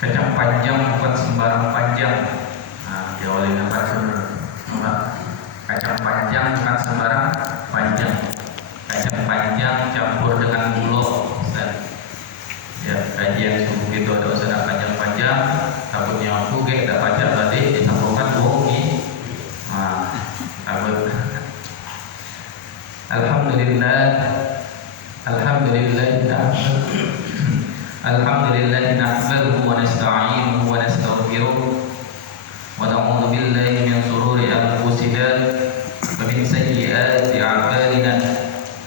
Kacang panjang bukan sembarang panjang. Nah, diawali dengan kacang panjang bukan sembarang panjang. Kacang panjang campur dengan bulog. Ya, kajian subuh itu ada usaha panjang-panjang. Takutnya aku gak pacar tadi disambungkan bohongi. Alhamdulillah. Alhamdulillah nahmaduhu wa nasta'inuhu wa nastaghfiruh wa na'udzu billahi min shururi anfusina wa min sayyiati a'malina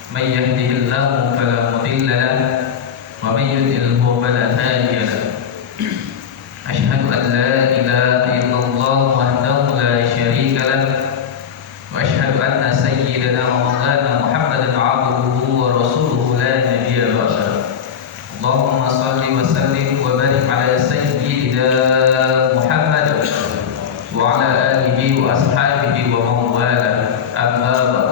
may yahdihillahu fala mudilla lahu wa may yudlilhu fala hadiya lahu. Asyhadu an la ilaha illallah wahdahu la syarika lahu wa asyhadu anna sayyidana wa maulana Muhammadan 'abduhu wa rasuluhu la nabiyya ba'dahu. Allahumma salli wa sallim wa barik ala sayyidina Muhammad wa ala alihi wa ashabihi wa man wala. Amma ba'd.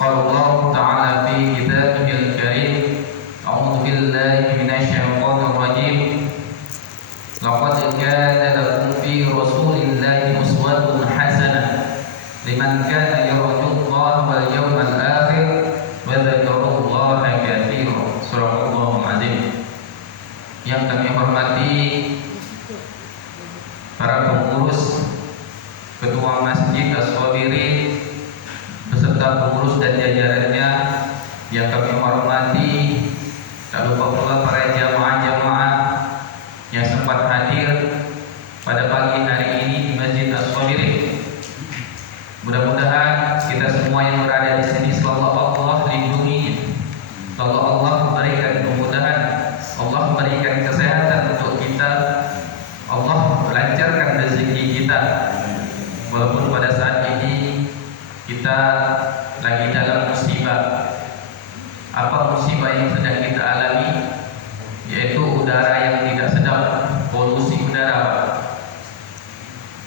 Qala Allah ta'ala fi kitabihil karim, a'udzu billahi minasy syaithanir rajim. Laqad kana lakum fi rasulillahi uswatun hasanah liman kana yarjullaha wal yawmal akhir wa dzakarallaha katsiran. Surahul Azim. Yang kami hormati para pengurus, ketua Masjid As-Sabirin beserta pengurus dan jajarannya, yang kami hormati, tak lupa pula para jamaah-jamaah yang sempat hadir pada pagi hari ini di Masjid As-Sabirin. Mudah-mudahan kita semua yang berada di sini selalu Allah lindungi, selalu Allah memberikan kemudahan, Allah memberikan kesehatan untuk kita, Allah melancarkan rezeki kita. Walaupun pada saat ini kita lagi dalam musibah. Apa musibah yang sedang kita alami? Yaitu udara yang tidak sedap, polusi udara.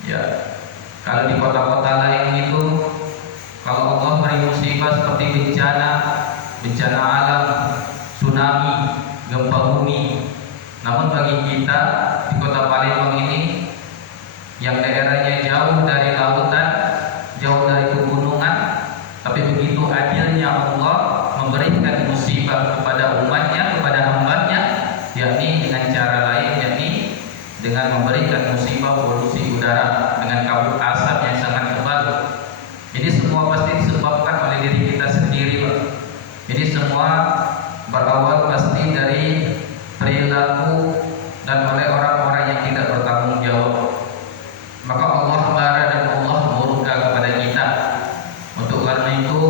Ya, kalau di kota-kota lain itu, kalau Allah beri musibah seperti bencana alam, tsunami, gempa bumi. Namun bagi kita di kota Palembang ini, yang daerahnya jauh dari lautan, jauh dari pegunungan, tapi begitu adilnya Allah memberikan musibah kepada umatnya, kepada hambanya, yakni dengan cara lain, yakni dengan memberikan musibah polusi udara dengan kabut asap yang sangat tebal. Ini semua pasti disebabkan oleh diri kita sendiri, Pak. Ini semua berawal pasti dari perilaku dan oleh orang-orang yang tidak bertanggung jawab. Maka Allah marah dan Allah murka kepada kita. Untuk karena itu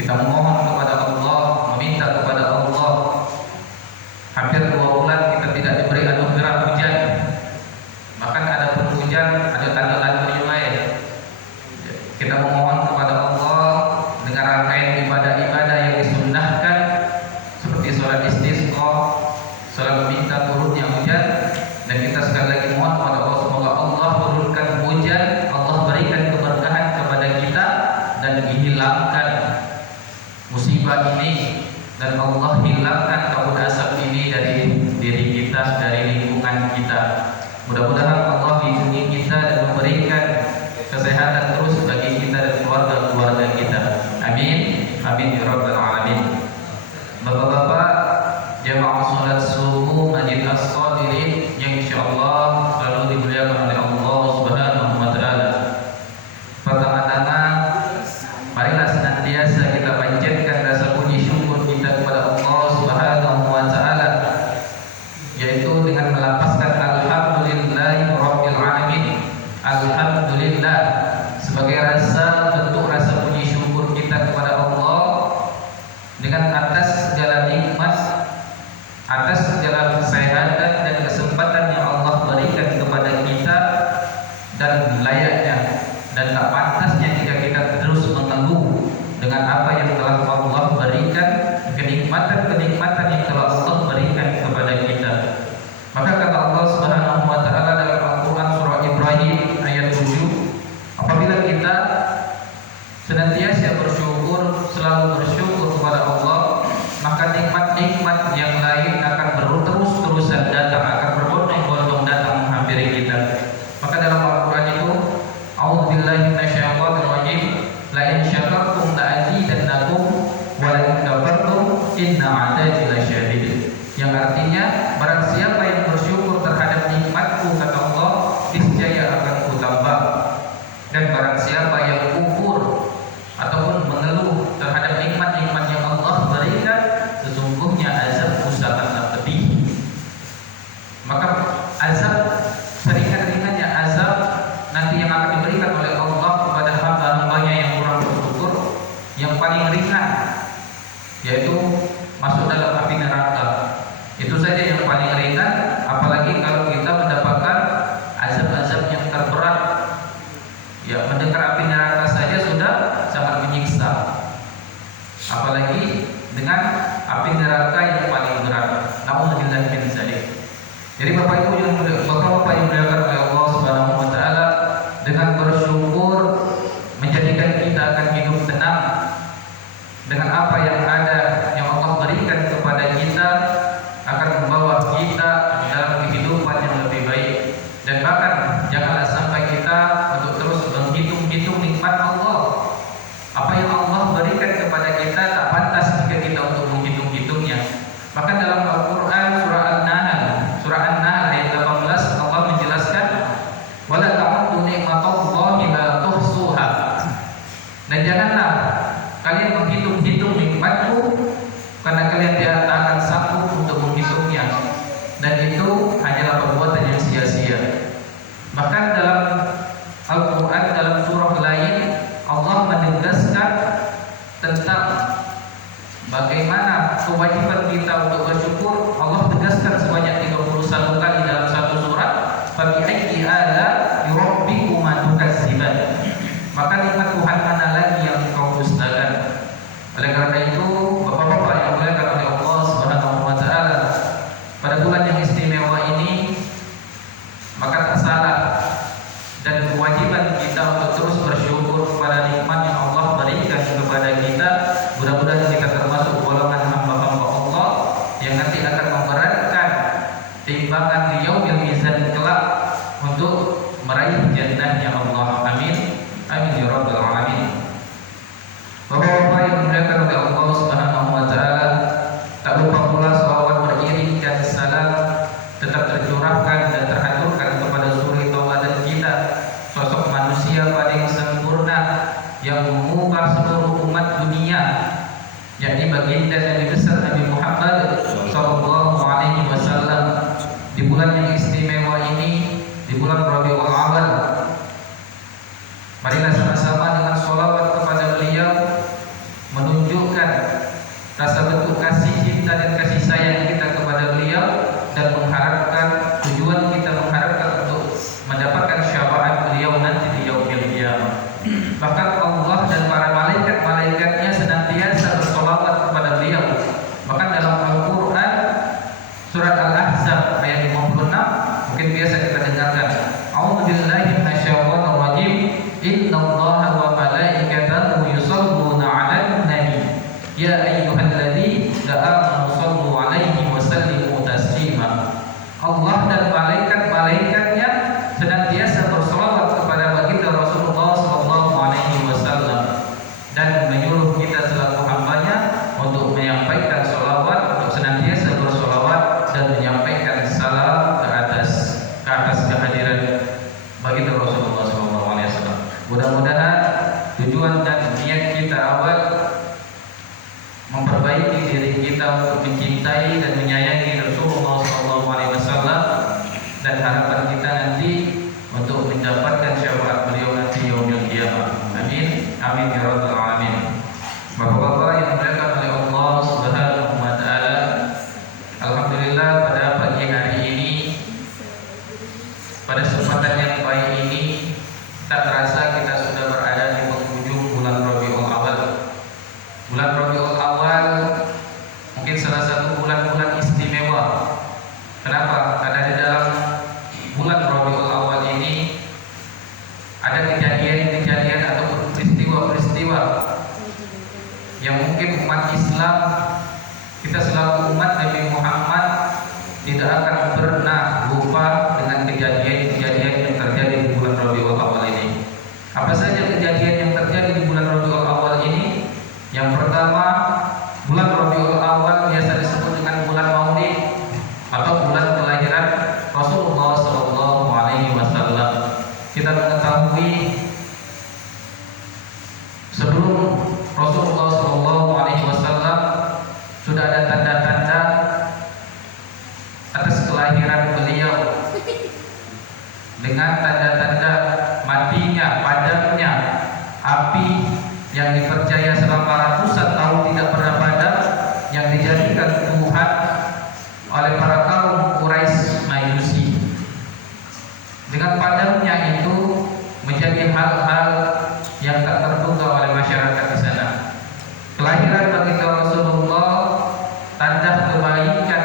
kita memohon kepada Allah, meminta kepada Allah. Hampir 2 bulan kita tidak diberi anugerah hujan. Bahkan ada pun hujan, ada tanggalan lain. Kita memohon kepada Allah dengan rangkaian ibadah-ibadah yang disunnahkan, seperti sholat istisqa, sholat meminta turunnya hujan. Dan kita sekali lagi mohon kepada Allah, semoga Allah turunkan hujan, Allah berikan keberkahan kepada kita, dan dihilangkan musibah ini, dan Allah hilangkan kabut asap ini dari diri kita, dari lingkungan kita. Mudah-mudahan Allah lindungi kita dan memberikan kesehatan terus bagi kita dan keluarga-keluarga kita. Amin. Amin ya rabbal alamin. Bapak-bapak jamaah salat subuh Masjid As-Sabirin yang insyaallah selalu dimuliakan oleh Allah Subhanahu wa taala. Pertama-tama marilah senantiasa kita panjatkan rasa puji syukur kita kepada Allah Subhanahu wa taala, yaitu dengan melapaskan alhamdulillahi rabbil alamin. Alhamdulillah sebagai bentuk rasa puji syukur kita kepada Allah dengan atas segala nikmat, atas segala kesehatan dan kesempatan yang Allah berikan kepada kita, dan layaknya dan tak pantasnya jika kita terus mengeluh dengan apa yang telah Allah berikan, kenikmatan-kenikmatan yang telah Allah berikan kepada kita. Maka kata Allah Subhanahu wa taala dalam Al-Qur'an surah Ibrahim ayat 7, apabila kita senantiasa bersyukur, selalu bersyukur kepada Allah, maka nikmat-nikmat yang lain akan terus-terusan datang, akan berbondong-bondong inna 'adzabi lasyadid. Yang artinya barang siapa yang bersyukur terhadap nikmatku kata Allah, niscaya akan kutambah. Dan barang siapa yang kufur ataupun mengeluh terhadap nikmat-nikmat yang Allah berikan, sesungguhnya azabku sangatlah pedih. Maka azab seringan-ringannya azab nanti yang akan diberikan oleh Allah kepada hamba-hambanya yang kurang bersyukur, yang paling ringan yaitu masuk dalam api neraka. Itu saja yang paling ringan, apalagi kalau kita mendapatkan azab-azab yang terberat. Ya, mendengar api neraka saja sudah sangat menyiksa, apalagi dengan api neraka yang paling berat. Nauzubillah min dzalik. Jadi Bapak Ibu yang dimuliakan oleh Allah Subhanahu wa taala, dengan bersyukur menjadikan kita akan hidup tenang dengan apa yang ada yang Allah berikan kepada kita, akan membawa kita dalam kehidupan yang lebih baik. Dan bahkan janganlah sampai kita untuk terus menghitung-hitung nikmat Allah. Apa yang Allah berikan kepada kita tak pantas jika kita untuk menghitung-hitungnya. Maka dalam Al-Quran surah An-Nahl ayat 18 Allah menjelaskan, wala ta'uddu ni'matallahi la tuhsuha. Dan janganlah kalian menghitung-hitung nikmatku, karena kalian tidak akan sanggup untuk menghitungnya, dan itu hanyalah perbuatan yang sia-sia. Bahkan dalam Al-Quran dalam surah lain Allah menegaskan tentang bagaimana kewajiban kita untuk bersyukur. Allah tegaskan sebanyak 31 kali dalam satu surat, fa bi ayyi ala rabbikuma tukadziban. Maka nikmat Tuhan mana lagi yang kau dustakan? Oleh karena itu, Bapak-bapak yang dimuliakan oleh Allah Subhanahu wa taala, pada bulan yang istimewa ini maka tak salah dan kewajiban kita untuk terus bersyukur kepada nikmat yang Allah berikan kepada kita. Mudah-mudahan kita termasuk golongan hamba-hamba Allah yang nanti akan memberatkan timbangan di yaumil mizan kelak untuk meraih jannahnya Allah. Amin. Amin ya rabbal alamin. Bapak-bapak yang dimuliakan oleh Allah Subhanahu wa taala, tak lupa pula salawat beriring dan salam tetap tercurahkan dan terhaturkan kepada suri tauladan kita, sosok manusia paling sempurna yang mengubah seluruh umat dunia, yakni baginda Nabi besar Nabi Muhammad sallallahu alaihi wasallam. Di bulan yang istimewa ini, di bulan Rabiul Awal, marilah sama-sama dengan sholawat kepada beliau menunjukkan rasa bentuk kasih cinta dan kasih sayang kita kepada beliau, dan mengharapkan tujuan kita mengharapkan untuk mendapatkan syafaat beliau nanti di yaumil qiyamah. Bahkan Allah dan para malaikat-malaikatnya senantiasa bersolawat kepada beliau. Bahkan dalam Al-Quran surat Al-Ahzab ayat 56 mungkin biasa kita dengarkan, a'udzubillahi minasyaitonir rajim, innallaha wa malaikatahu yusholluna 'alan nabi ya ayyuhalladzina amanu shallu 'alaihi wa sallimu taslima. Allah dan malaikat-malaikatnya senantiasa bersolawat kepada baginda Rasulullah sallallahu alaihi wasallam, dan menyuruh kita selaku hambanya untuk menyampaikan solawat, untuk senantiasa bersolawat dan menyampaikan salam ke atas kehadiran baginda Rasulullah sallallahu alaihi wasallam. Mudah-mudahan tujuan dan niat kita awal memperbaiki diri kita untuk mencintai dan menyayangi Rasulullah SAW, dan harapan kita nanti untuk mendapatkan syafaat beliau nanti yaumil qiyamah. Amin. Amin ya rabbal alamin. Bapak-bapak yang dimuliakan oleh Allah Subhanahu wa taala, alhamdulillah pada pagi hari ini, pada kesempatan yang baik ini, tak terasa kita sudah berada di penghujung bulan Rabiul Awal. Bulan Rabiul Awal mungkin salah satu bulan-bulan istimewa. Kenapa? Karena di dalam bulan Rabiul Awal ini ada kejadian-kejadian atau peristiwa-peristiwa yang mungkin umat Islam, kita selaku umat Nabi Muhammad, tidak akan pernah lupa dengan kejadian-kejadian yang terjadi di bulan Rabiul Awal ini. Apa saja kejadian yang terjadi di bulan Rabiul Awal ini? Yang pertama, bulan Rabiul Awal tanda-tanda atas kelahiran beliau, dengan tanda-tanda matinya, padamnya api yang dipercaya selama ratusan tahun tidak pernah padam, yang dijadikan Tuhan oleh para kaum Quraisy Majusi. Dengan padamnya itu menjadi hal-hal yang tak terduga oleh masyarakat di sana. Kelahiran baginda Rasulullah tanda kebaikan,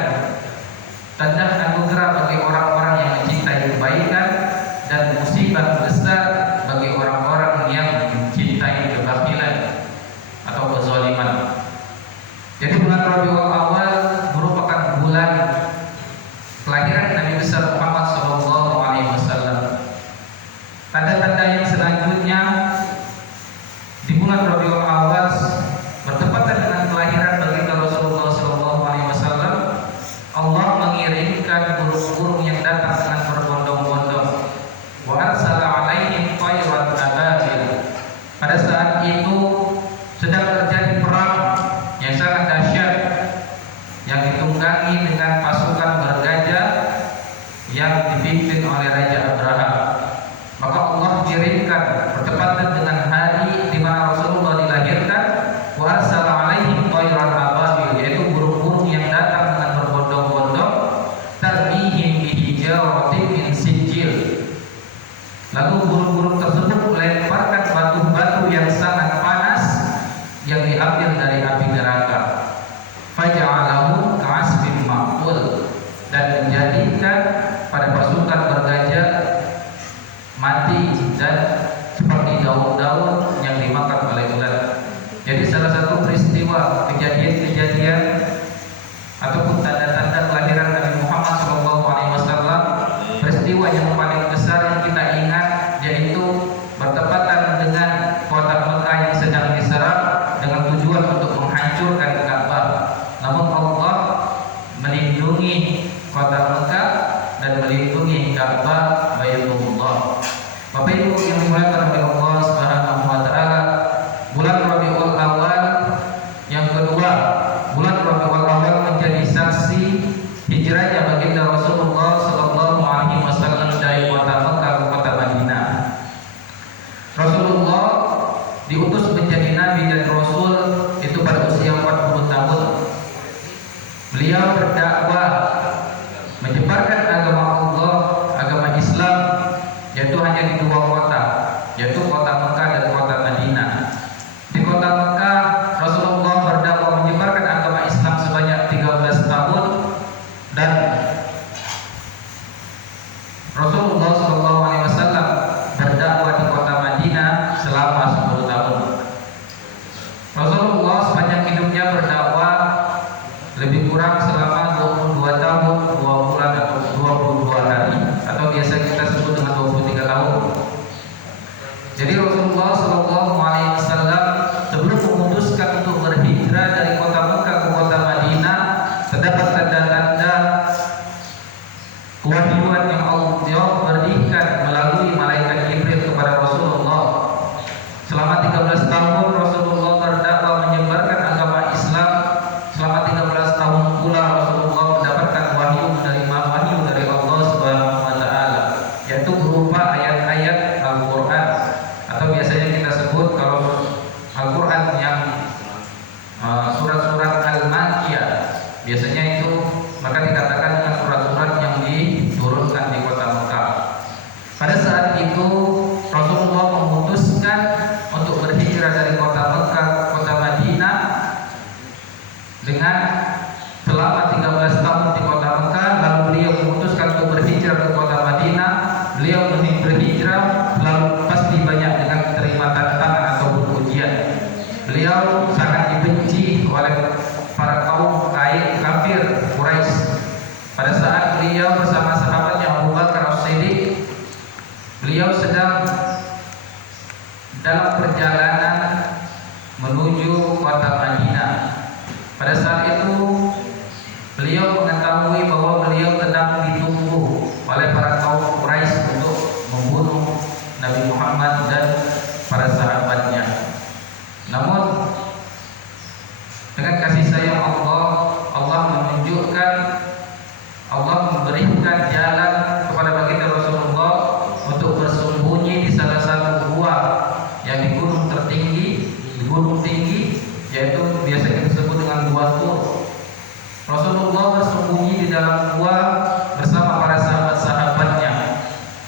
tanda anugerah bagi orang-orang yang mencintai kebaikan, dan musibah besar bagi orang-orang yang mencintai kebakilan atau kezaliman. Jadi bulan Rabiul Awal merupakan bulan kelahiran Nabi besar Muhammad SAW. Tanda-tanda yang selanjutnya di bulan Rabiul Awal bertepatan dengan kelahiran baginda Rasulullah SAW, Allah mengirimkan burung-burung yang datang dengan berbondong-bondong. Wa arsala 'alaihim tayran ababil. Pada saat itu sedang terjadi perang yang sangat dahsyat yang ditunggangi dengan pasukan bergajah yang dipimpin oleh Raja Abraham. Maka Allah kirimkan bertepatan dengan hari di mana Rasulullah dilahirkan, wa arsala 'alaihim tayran ababil, yaitu burung-burung yang datang dengan berbondong-bondong, tarmihim bihijaratin min sijil. Lalu burung-burung tersebut melemparkan batu-batu yang sangat panas yang diambil dari api neraka. Faja'alahum ka'asfin ma'kul, dan menjadikan pada pasukan bergajah mati dan seperti daun-daun yang dimakan oleh ulat. Jadi salah satu peristiwa kejadian-kejadian ataupun tanda-tanda kelahiran Nabi Muhammad SAW, peristiwa yang paling besar yang kita ingat yaitu bertepatan dengan kota Mekah yang sedang diserang dengan tujuan untuk menghancurkan Ka'bah. Namun Allah melindungi kota Mekah dan melindungi Ka'bah Baitullah. Bapak Ibu yang dimuliakan oleh Allah Subhanahu wa taala, bulan Rabiul Awal yang kedua, bulan Rabiul Awal menjadi saksi hijrahnya baginda Rasulullah sallallahu alaihi wasallam dari kota Mekah ke kota Madinah. Rasulullah diutus menjadi nabi dan rasul itu pada usia 40 tahun. Beliau berdakwah menyebarkan agama Allah, agama Islam, yaitu hanya di dua kota, yaitu kota Mekah dan kota Madinah. Di kota Mekah Rasulullah berdakwah menyebarkan agama Islam sebanyak 13 tahun, dan Rasulullah SAW berdakwah di kota Madinah selama 10 tahun. Rasulullah sepanjang hidupnya berdakwah lebih kurang selama 22 tahun, 2 bulan atau 22 hari, atau biasa kita sebut dengan 23 tahun. Jadi Rasulullah SAW sebelum memutuskan untuk berhijrah dari kota Mekah ke kota Madinah, terdapat tanda-tanda kewahyuan yang Allah berikan melalui malaikat Jibril kepada Rasulullah. Selama 13 tahun Rasulullah berdakwah menyebarkan agama Islam. Selama 13 tahun pula Rasulullah mendapatkan wahyu dari Allah Subhanahu wa taala, yaitu berupa ayat-ayat Al-Qur'an, atau biasanya kita sebut kalau Al-Qur'an yang surat-surat Al-Makkiyah, biasanya itu maka dikatakan dengan surat-surat yang diturunkan di kota Mekah. Pada saat itu Rasulullah memutuskan untuk berhijrah dari kota Mekah ke kota Madinah. Dengan selama 13 tahun di kota Mekah, lalu beliau memutuskan untuk berhijrah ke kota Madinah. Beliau berhijrah lalu pasti banyak dengan terima tantangan ataupun ujian. Beliau sangat dibenci oleh para kaum kafir Quraisy. Pada saat beliau bersama sahabatnya Abu Bakar As-Siddiq, beliau sedang dalam perjalanan menuju kota Madinah. Pada saat itu beliau mengetahui bahwa beliau sedang ditunggu oleh para kaum Quraisy untuk membunuh Nabi Muhammad dan para sahabatnya. Namun dengan kasih sayang Allah, Allah dalam gua bersama para sahabat-sahabatnya.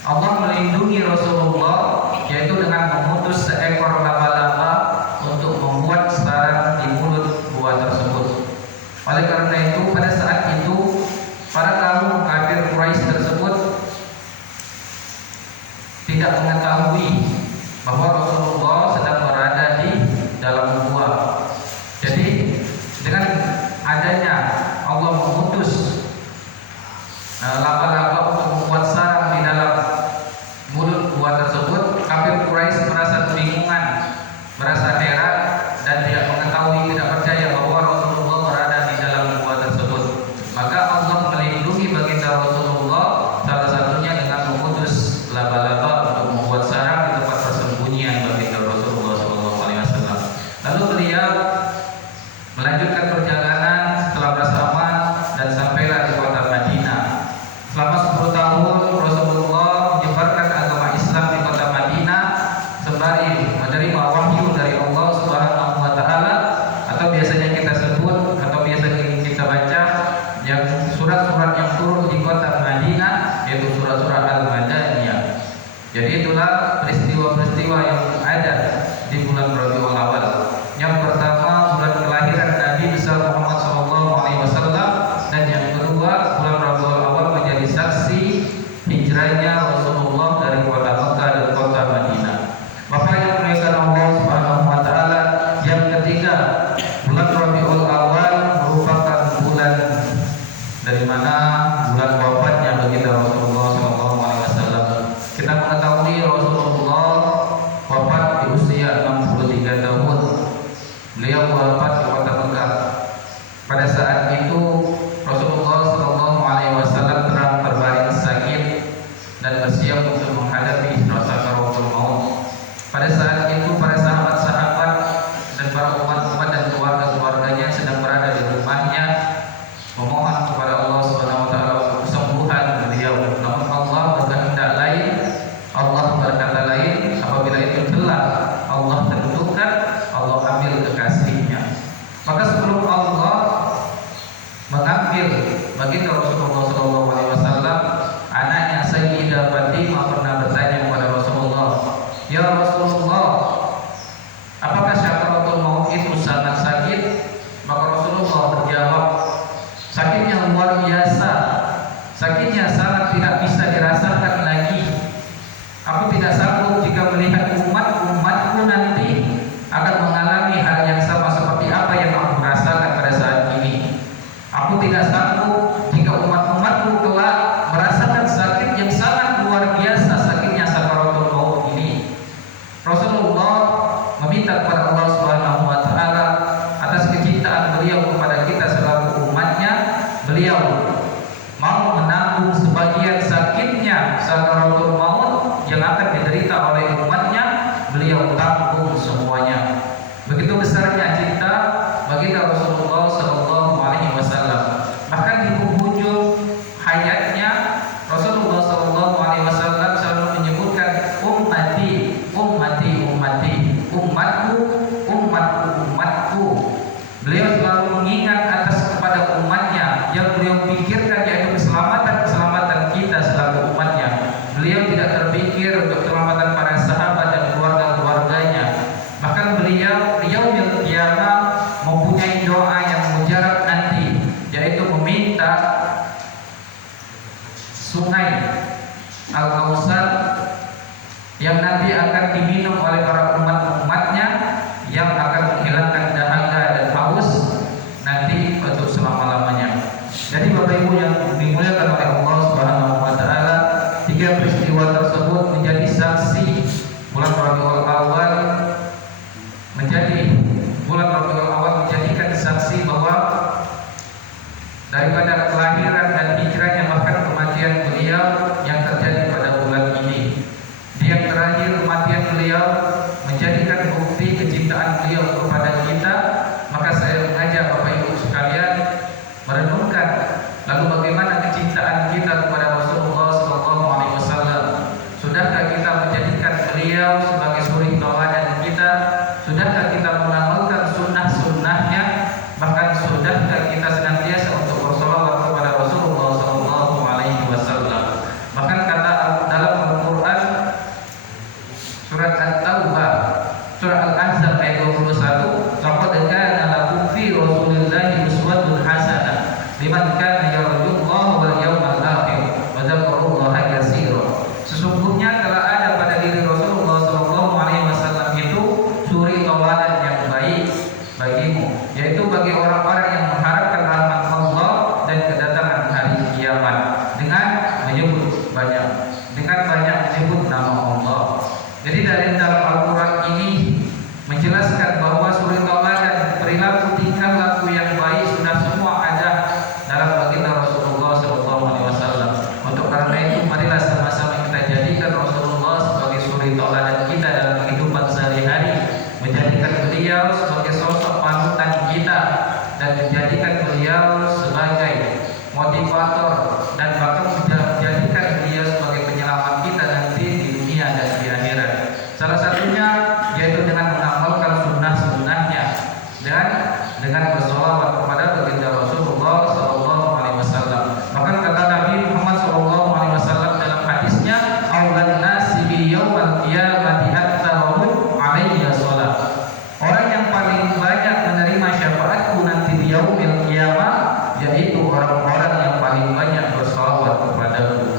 Allah melindungi Rasulullah yaitu dengan memutus seekor laba-laba untuk membuat sarang di mulut gua tersebut. Oleh karena itu pada saat itu para kaum kafir Quraisy tersebut tidak mengetahui bahwa Rasulullah sedang berada di dalam gua. Jadi dengan adanya Allah memutus laba-laba untuk membuat sarang di dalam mulut gua tersebut, kafir Quraisy merasa kebingungan, merasa heran dan tidak mengetahui, tidak percaya bahwa Rasulullah berada di dalam gua tersebut. Maka Allah melindungi baginda Rasulullah salah satunya dengan memutus laba-laba untuk membuat sarang di tempat persembunyian baginda Rasulullah SAW. Lalu beliau melanjutkan perjalanan setelah bersama dan sampailah di kota Madinah. Selama 10 tahun Rasulullah menyebarkan agama Islam di kota Madinah sembari menerima wahyu dari Allah Subhanahu wa taala, atau biasanya kita sebut atau biasanya kita baca yang surat-surat yang turun di kota Madinah, yaitu surat-surat Al-Madaniyah. Jadi itulah peristiwa-peristiwa yang ada di bulan Rabiul Awal. Yang pertama bulan kelahiran Nabi besar Muhammad SAW, dan yang kedua bulan Rabiul Awal menjadi saksi hijrahnya Rasulullah dari kota Mekah dan kota Madinah. Bapak yang dimuliakan Allah Subhanahu wa taala, yang ketiga bulan Rabiul Awal merupakan bulan dari mana bulan wafatnya baginda Rasulullah SAW. Kita mengetahui Rasulullah wafat di usia 63 tahun. Beliau wafat di kota Mekah. Pada saat itu Rasulullah SAW telah berbaring sakit dan bersiap untuk menghadapi sakaratul maut. Pada saat itu para sahabat-sahabat dan para umat-umat dan keluarga-keluarganya sedang berada di rumahnya memohon kepada Allah Subhanahu wa taala untuk kesembuhan beliau. Namun Allah berkehendak lain, Allah berkata lain. Apabila itu telah Allah tentukan, Allah ambil kekasihnya. Maka sebelum Allah mengambil baginda Rasulullah SAW, anaknya Sayyidah Fatimah pernah bertanya kepada Rasulullah, "Ya Rasulullah, apakah sakaratul maut itu sangat sakit?" Maka Rasulullah berjawab, "Sakitnya luar biasa, sakitnya sangat tidak bisa dirasakan lagi. Aku tidak sanggup jika melihat umatku nanti akan mengalami hal yang sama seperti apa yang aku rasakan pada saat ini. Aku tidak sanggup jika umatku kelak merasakan sakit yang sangat luar biasa, sakitnya sakaratul maut ini." Rasulullah meminta kepada Allah Subhanahu wa taala atas kecintaan beliau kepada kita selaku umatnya, beliau mau menanggung sebagian sakitnya sakaratul maut yang akan diderita oleh umatnya. Beliau tanggung semuanya. Begitu besarnya cinta baginda Rasulullah SAW. Bahkan di penghujung hayatnya Rasulullah SAW selalu menyebutkan ummati, ummati, ummati, umatku, umatku, umatku. Beliau selalu mengingat atas kepada umatnya yang beliau pikirkan yaitu keselamatan kita selaku umatnya. Beliau tidak terpikir untuk keselamatan para sahabat dan keluarga-keluarganya. Bahkan beliau yaumil qiyamah mempunyai doa yang mujarab nanti, yaitu meminta sungai Al-Kautsar yang nanti akan diminum oleh para umat-umatnya, yang akan menghilangkan dahaga dan haus nanti untuk selama-lamanya. Jadi Bapak Ibu yang dimuliakan oleh Allah Subhanahu wa taala, tiga peristiwa tersebut menjadi saksi bulan Rabiul Awal menjadikan saksi bahwa daripada kelahiran dan hijrahnya bahkan kematian beliau yang terjadi pada bulan ini. Yang terakhir kematian beliau menjadikan bukti kecintaan beliau kepada kita. Maka saya mengajak Bapak Ibu sekalian merenungkan lalu bagaimana kecintaan kita kepada Rasulullah SAW. Sudahkah kita menjadikan beliau sebagai suri tauladan kita? Sudahkah kita mengamalkan sunnah-sunnahnya? Bahkan sudahkah kita senantiasa untuk bersolawat kepada Rasulullah yarjullaha wal yawmal akhir wa dzakarullaha katsiran. Sesungguhnya telah ada pada diri Rasulullah sallallahu alaihi wasallam itu suri tauladan yang baik bagimu, yaitu bagi orang-orang yang mengharapkan rahmat Allah dan kedatangan hari kiamat dengan banyak menyebut nama Allah. Jadi dari dalam Al-Quran ini menjelaskan bahwa suri tauladan, perilaku tingkah laku yang baik sudah semua ada dalam baginda Rasulullah SAW. Untuk karena itu marilah sama-sama kita jadikan Rasulullah sebagai suri tauladan kita dalam kehidupan sehari-hari, menjadikan beliau sebagai sosok panutan kita dan menjadikan beliau sebagai motivator dan bahkan menjadikan beliau sebagai penyelamat kita nanti di dunia dan di akhirat. Salah satunya yaitu dengan mengamalkan sunnah-sunnahnya dan dengan bersolawat kepada baginda Rasulullah Sallallahu Alaihi Wasallam. Bahkan kata Nabi Muhammad Sallallahu Alaihi Wasallam dalam hadisnya, "Awlan nasi bi yaumal qiyamati aktsarun alayya shalah." Orang yang paling banyak menerima syafaatku nanti di yaumil qiyamah yaitu orang-orang yang paling banyak bersolawat kepadaku.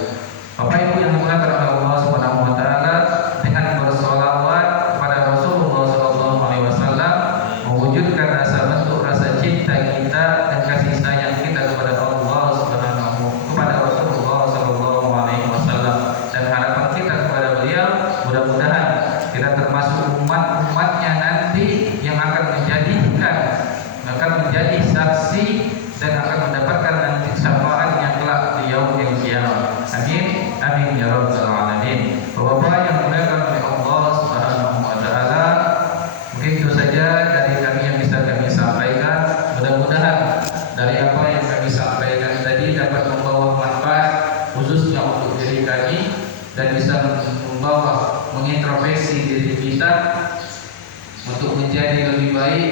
Bapak Ibu yang dimuliakan oleh Allah Subhanahu wa taala, dengan bersolawat kepada Rasulullah sallallahu alaihi wasallam mewujudkan rasa cinta kita dan kasih sayang kita kepada Allah kepada Rasulullah sallallahu alaihi wasallam, dan harapan kita kepada beliau mudah-mudahan kita termasuk umat-umatnya nanti yang akan menjadi saksi dan akan mendapatkan nanti syafaatnya kelak di yaumil qiyamah. Amin amin ya rabbal alamin. Bapak-bapak yang dimuliakan oleh Allah Subhanahu wa taala, mungkin itu saja dari kami yang bisa kami sampaikan. Mudah-mudahan dari apa yang kami sampaikan tadi dapat membawa manfaat khususnya untuk diri kami dan bisa membawa mengintrospeksi diri kita untuk menjadi lebih baik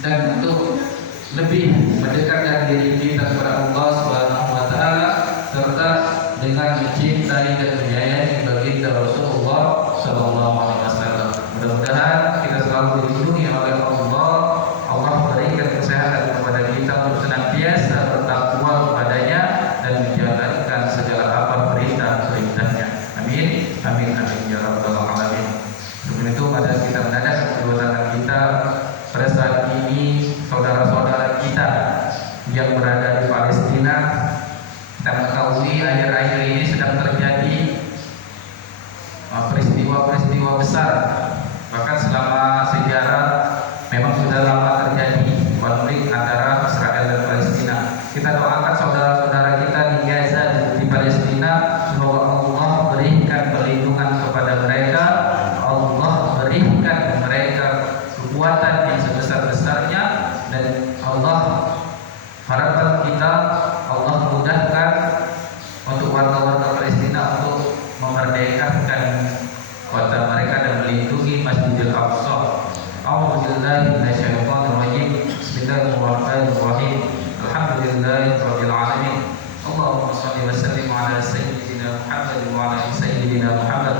dan untuk lebih mendekatkan diri kita kepada Allah Subhanahu wa taala serta dengan mencintai dan menyayangi baginda Rasulullah sallallahu alaihi wasallam. Mudah-mudahan kita selalu dilindungi oleh Allah. Allah berikan kesehatan kepada kita untuk senantiasa bertakwa kepadanya dan menjalankan segala apa perintah-perintahnya. Amin amin amin ya rabbal alamin. Sebelum itu pada kita mendadak kedua tangan kita pada saat ini saudara-saudara kita yang berada di Palestina. Kita mengetahui akhir-akhir ini sedang terjadi peristiwa-peristiwa besar. Bahkan selama sejarah memang sudah lama terjadi konflik antara Israel dan Palestina. Kita doakan saudara-saudara kita di Gaza di Palestina, semoga Allah berikan perlindungan kepada mereka, Allah berikan mereka kekuatan yang sebesar-besarnya, dan Allah harapan kita Allah mudahkan untuk warga-warga Palestina untuk memerdekakan kota mereka dan melindungi Masjidil Aqsa. A'udzubillahi minasyaitonir rajim. Bismillahirrahmanirrahim. Alhamdulillahirabbil alamin. Allahumma shalli wa sallim ala sayyidina Muhammad wa ala sayyidina Muhammad.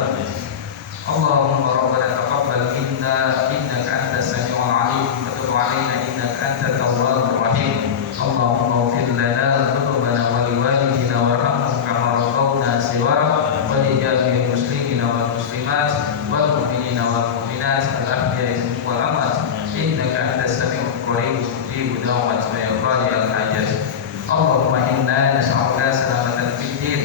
Allahumma rabbana taqabbal minna innaka antas samiul alim wa tub alaina innaka antat tawwabur rahim. Allahumma ighfir lana dhunubana wa liwalidina warhamhum kama rabbawna shighara wa li jami'il muslimina wal muslimat wal mu'minina wal mu'minat al ahya'i wal amwat innaka antas samiul qarib mujibud da'wat wa ya qadiyal hajat. Allahumma inna nas'aluka salamatan fid din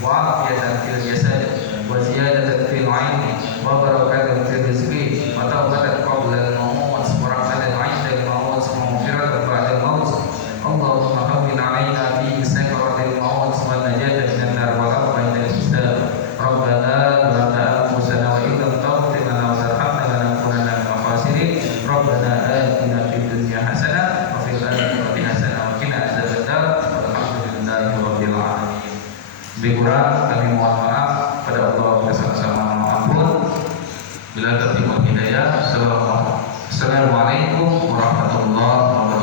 wa afiyatan fil jasad wa ziyadatan fil 'ilmi wa barakatan fil rizqi wa tawbatan qabla al-maut wa rahmatan 'inda al-maut wa maghfiratan ba'da al-maut. Allahumma hawwin 'alaina fi sakaratil maut wa najatan minan nar wa rabbana minal hisab. Rabbana la ta'khuzna wa in lam taghfir lana wa tarhamna lanakunanna minal khasirin. Rabbana atina fid dunya hasanah wa fil akhirati hasanah wa qina adzabannar. Walhamdulillahi rabbil alamin. Lebih kurang kami mohon maaf pada Allah, kita sama-sama mohon ampun. Bila tertimpa hidayah. Assalamualaikum warahmatullahi wabarakatuh.